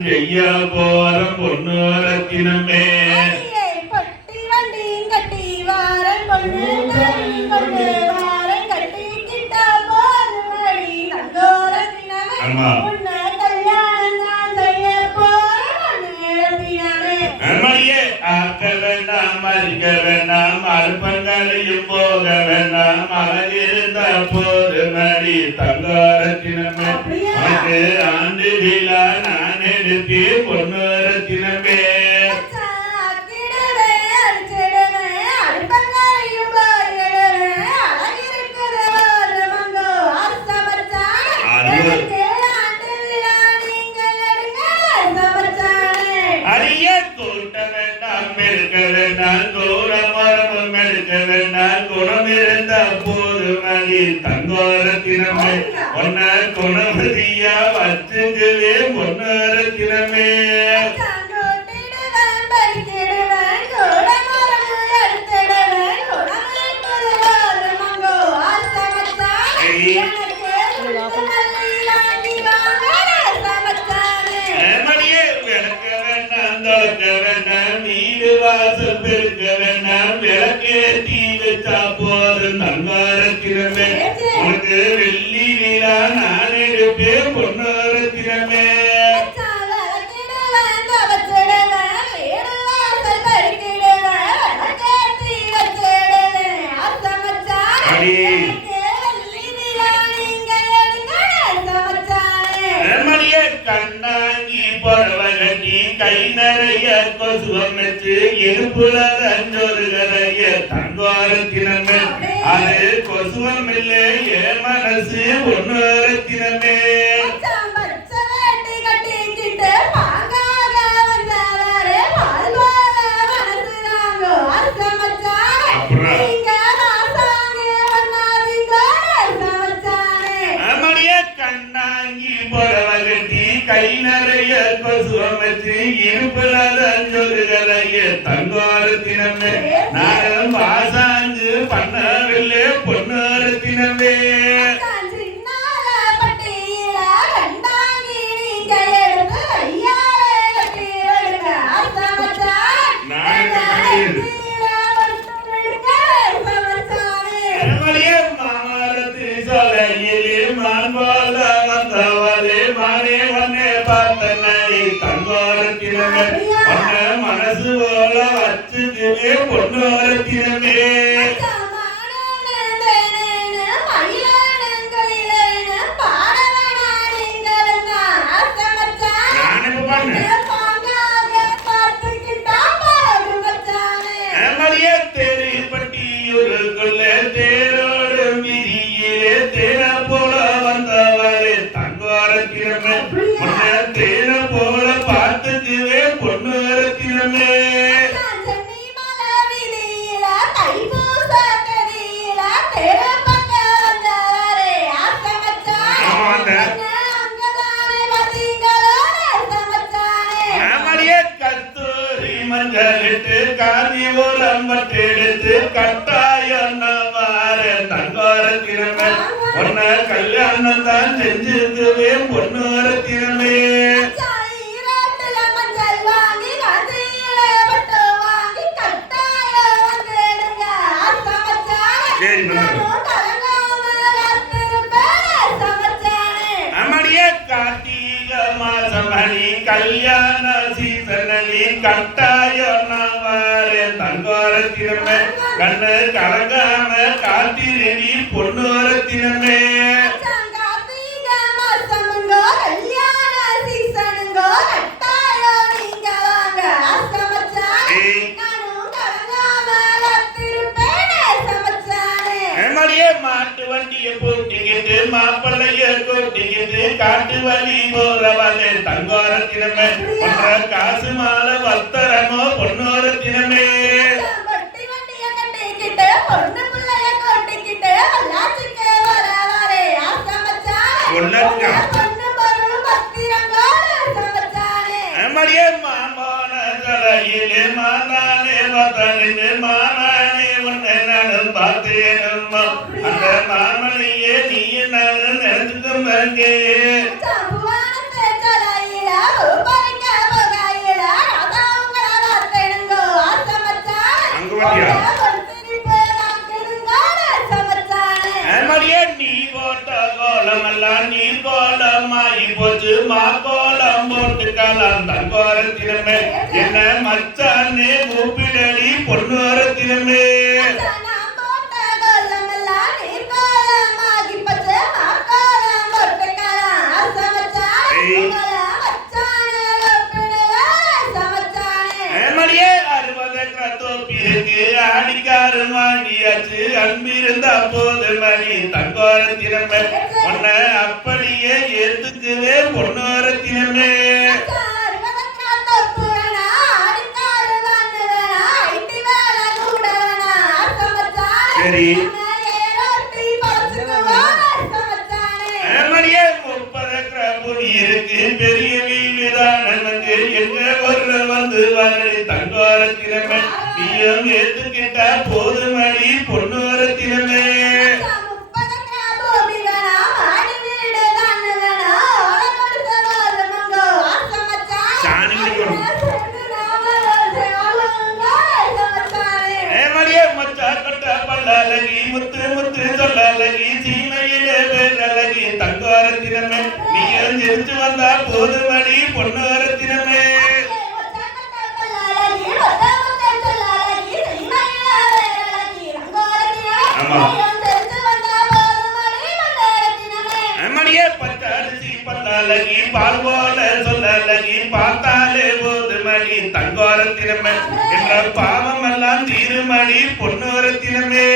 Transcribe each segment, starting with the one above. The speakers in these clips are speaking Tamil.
செய்ய போற பொண்ணு ரத்தினமே அடியே பொட்டி வண்டியும் கட்டி வாரம் கொண்டு தறி கொண்டு வாரம் கட்டி கிட்ட போதுமடி தங்கோரத்தினமே ஆமா. உன்னை கல்யாணம் நான் செய்ய போறேன் ரத்தினமே அம்மையே ஆக்க வேண்டாம் மறிக்க வேண்டாம் அல்பங்களையும் போக வேண்டாம் அழகிருந்த போது மடி தங்க ரத்தினமே அப்படியா? உனக்கு ஆண்டு விழா நான் எடுத்தே பொண்ணு பொன்ன ஒன்ன குணவதியா வச்சுக்குவே பொன்னரத்தினமே நான் எடுப்பேன் பொன்னரத்தினமே மணியே கை நிறைய கொசுவம் வச்சு இடுப்புல அஞ்சொரு கரைய அது கொசுவம் இல்லை ஏ மனசு பொன்னரத்தினமே வச்சு அஞ்சொல்லுகளையே அஞ்சொரு வச்சுக்குவே பொன்னோரத்தினமே நானும் பண்ணேன் அமளிய கத்தூரி மஞ்சளிட்டு காதி ஓரம் பட்டெடுத்து கட்டாயம் தங்கோர திறமை. உன்ன கல்யாணம் தான் செஞ்சுக்குவே பொண்ணோர திறமை மணி கல்யாண சீசனி கட்டாயம் தங்கோர தங்கோரத்தினமே கண்ணு கலங்காம காத்திரடி பொன்னோரத்தினமே ஏய். கொட்டிக்கிட்டு காட்டு வழி போறவளே தங்கோரத்தினமே. ஒன்ற காசு மாலை வத்தரமோ பொன்னோரத்தினமே. பொட்டி வண்டிய கட்டிக்கிட்டு பொண்ணு பிள்ளைய கொட்டிக்கிட்டு வல்லாச்சிக்கு இருக்கு நீர் கோலமாயி போச்சு. மா கோலம் போட்டு கலந்தான் கோரத்திலுமே என்ன மச்சான்னு கூப்பிடடி பொன்னோரத்திலுமே அச்சு அன்பிருந்த அப்போது மணி தங்கோர திறமை உன்னை அப்படியே ஏத்துக்குவே பொன்னோர திறமே சரி. ஏத்துக்கிட்ட போதுமணி பொன்னூரத்திலுமே முத்து முத்து சொல்லி சீமையிலே பேரழகி தங்கோரத்தினமே நீ எழுந்து வந்தா போதுமணி பொன்னோர தங்கோரத்தினமே என்ற பாவம் எல்லாம் தீருமணி பொன்னோரத்தினமே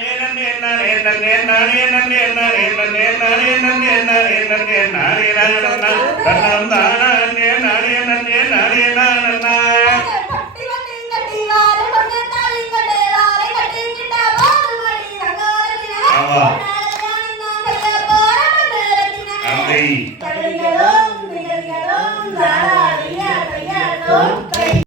நானே நானே நானே நானே நானே நானே நானே நானே நானே நானே நானே நானே நானே நானே நானே